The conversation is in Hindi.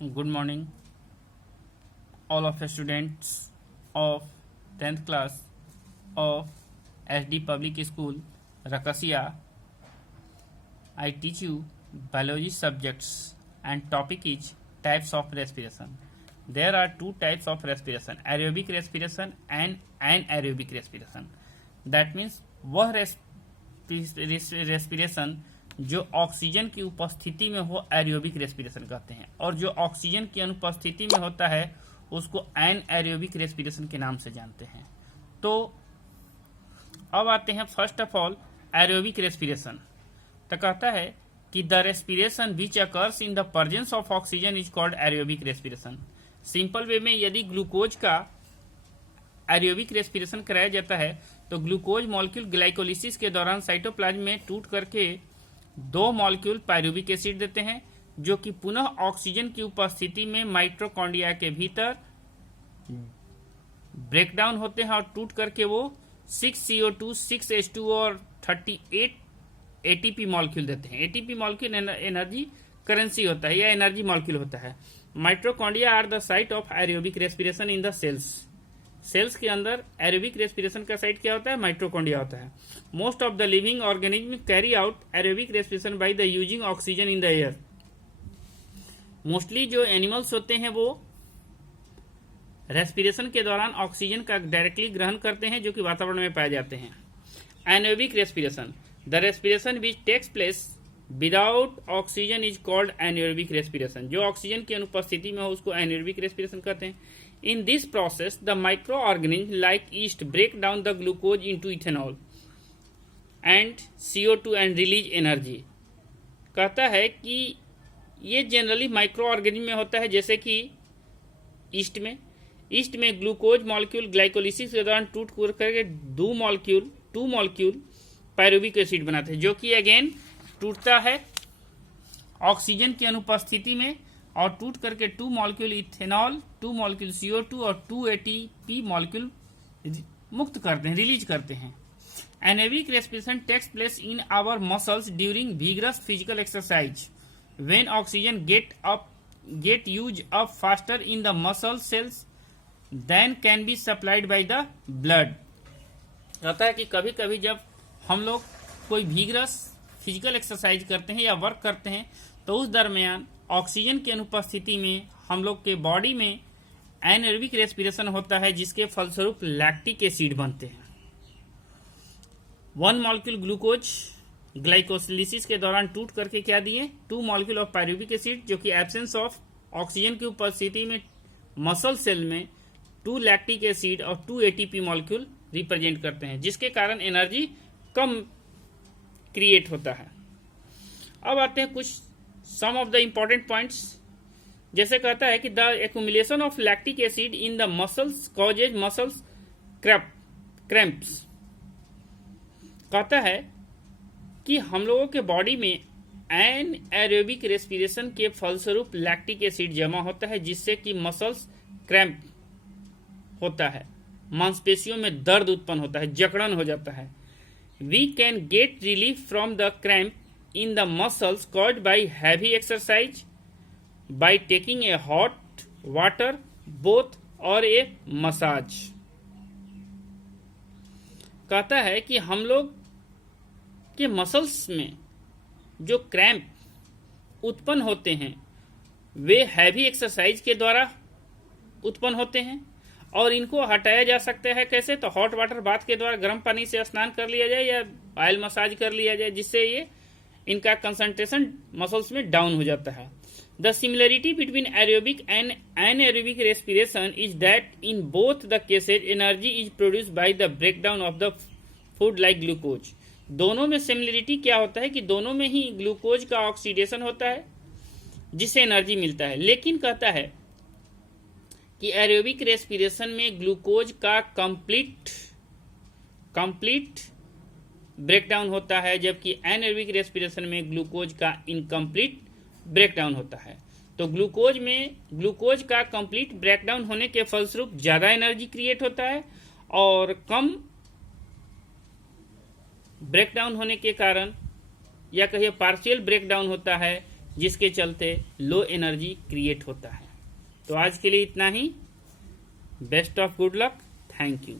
Good morning, all of the students of 10th class of SD Public School, Rakasia. I teach you biology subjects and topic is types of respiration. There are two types of respiration, aerobic respiration and anaerobic respiration. That means वह रेस्पिरेशन जो ऑक्सीजन की उपस्थिति में हो एरोबिक रेस्पिरेशन कहते हैं, और जो ऑक्सीजन की अनुपस्थिति में होता है उसको एनाएरोबिक रेस्पिरेशन के नाम से जानते हैं। तो अब आते हैं first of all aerobic respiration. तो कहता है कि the respiration which occurs in the presence of oxygen is called aerobic respiration. Simple way में यदि ग्लूकोज का एरोबिक रेस्पिरेशन कराया जाता है तो ग्लूकोज मॉलिक्यूल ग्लाइकोलिसिस के दौरान साइटोप्लाज्म में टूट करके दो मॉलिक्यूल पायरुविक एसिड देते हैं, जो कि पुनः ऑक्सीजन की उपस्थिति में माइटोकॉन्ड्रिया के भीतर ब्रेकडाउन होते हैं और टूट करके वो 6CO2, 6H2 और 38 एटीपी मॉलिक्यूल देते हैं। एटीपी मॉलिक्यूल एनर्जी करेंसी होता है या एनर्जी मॉलिक्यूल होता है। Mitochondria are the site of aerobic respiration in the cells. Cells के अंदर एरोबिक रेस्पिरेशन का साइट क्या होता है? माइटोकॉन्ड्रिया होता है। Most of the living organism carry out aerobic respiration by the using oxygen in the air. Mostly जो एनिमल्स होते हैं वो रेस्पिरेशन के दौरान ऑक्सीजन का डायरेक्टली ग्रहण करते हैं जो कि वातावरण में पाए जाते हैं। Anaerobic respiration, the respiration which takes place without oxygen is called anaerobic respiration. जो ऑक्सीजन की अनुपस्थिति में हो उसको एनारोबिक रेस्पिरेशन कहते हैं। In this process, the microorganisms like yeast break down the glucose into ethanol and CO2 and release energy। कहता है कि ये जनरली माइक्रो ऑर्गेनिज्म में होता है, जैसे कि ईस्ट में ग्लूकोज मॉलिक्यूल ग्लाइकोलिसिस के दौरान टूट करके टू मॉलिक्यूल पायरुविक एसिड बनाते हैं, जो कि अगेन टूटता है ऑक्सीजन की अनुपस्थिति में और टूट करके two molecule ethanol, two molecule CO2 और 2 ATP मॉलिक्यूल मुक्त करते हैं, रिलीज करते हैं। Anaerobic respiration takes place in our muscles during vigorous physical exercise when oxygen get use up faster in the muscle cells than can be supplied by the blood. कहता है कि कभी कभी जब हम लोग कोई विगरस फिजिकल एक्सरसाइज करते हैं या वर्क करते हैं तो उस दरमियान ऑक्सीजन की अनुपस्थिति में हम लोग के बॉडी में एनारोबिक रेस्पिरेशन होता है, जिसके फलस्वरूप लैक्टिक एसिड बनते हैं। वन मॉलिक्यूल ग्लूकोज ग्लाइकोलिसिस के दौरान टूट करके क्या दिए? Two molecule of pyruvic acid, जो कि एब्सेंस ऑफ ऑक्सीजन की उपस्थिति में मसल सेल में 2 लैक्टिक एसिड और 2 ATP मॉलिक्यूल रिप्रेजेंट करते हैं, जिसके कारण एनर्जी कम क्रिएट होता है। अब आते हैं कुछ सम ऑफ द इंपॉर्टेंट पॉइंट्स। जैसे कहता है कि the accumulation of lactic acid in the muscles causes muscles cramps. कहता है कि हम लोगों के बॉडी में एनारोबिक रेस्पिरेशन के फलस्वरूप लैक्टिक एसिड जमा होता है, जिससे कि मसल्स क्रैम्प होता है, मांसपेशियों में दर्द उत्पन्न होता है, जकड़न हो जाता है। We can get relief from the cramp in the muscles caused by heavy exercise by taking a hot water bath or a massage। कहता है कि हम लोग के मसल्स में जो क्रैम्प उत्पन्न होते हैं वे हैवी एक्सरसाइज के द्वारा उत्पन्न होते हैं और इनको हटाया जा सकता है कैसे? तो हॉट वाटर बाथ के द्वारा गर्म पानी से स्नान कर लिया जाए या ऑयल मसाज कर लिया जाए, जिससे ये इनका कंसंट्रेशन मसल्स में डाउन हो जाता है। The similarity between aerobic and anaerobic respiration is that in both the cases energy is produced by the breakdown of the food like glucose. दोनों में सिमिलरिटी क्या होता है कि दोनों में ही ग्लूकोज का ऑक्सीडेशन होता है जिससे एनर्जी मिलता है, लेकिन कहता है कि एरोबिक रेस्पिरेशन में ग्लूकोज का कंप्लीट ब्रेकडाउन होता है, जबकि एनारोबिक रेस्पिरेशन में ग्लूकोज का इनकम्प्लीट ब्रेकडाउन होता है। तो ग्लूकोज का कंप्लीट ब्रेकडाउन होने के फलस्वरूप ज्यादा एनर्जी क्रिएट होता है और कम ब्रेकडाउन होने के कारण या कहिए पार्शियल ब्रेकडाउन होता है जिसके चलते लो एनर्जी क्रिएट होता है। तो आज के लिए इतना ही। Best of good luck. Thank you.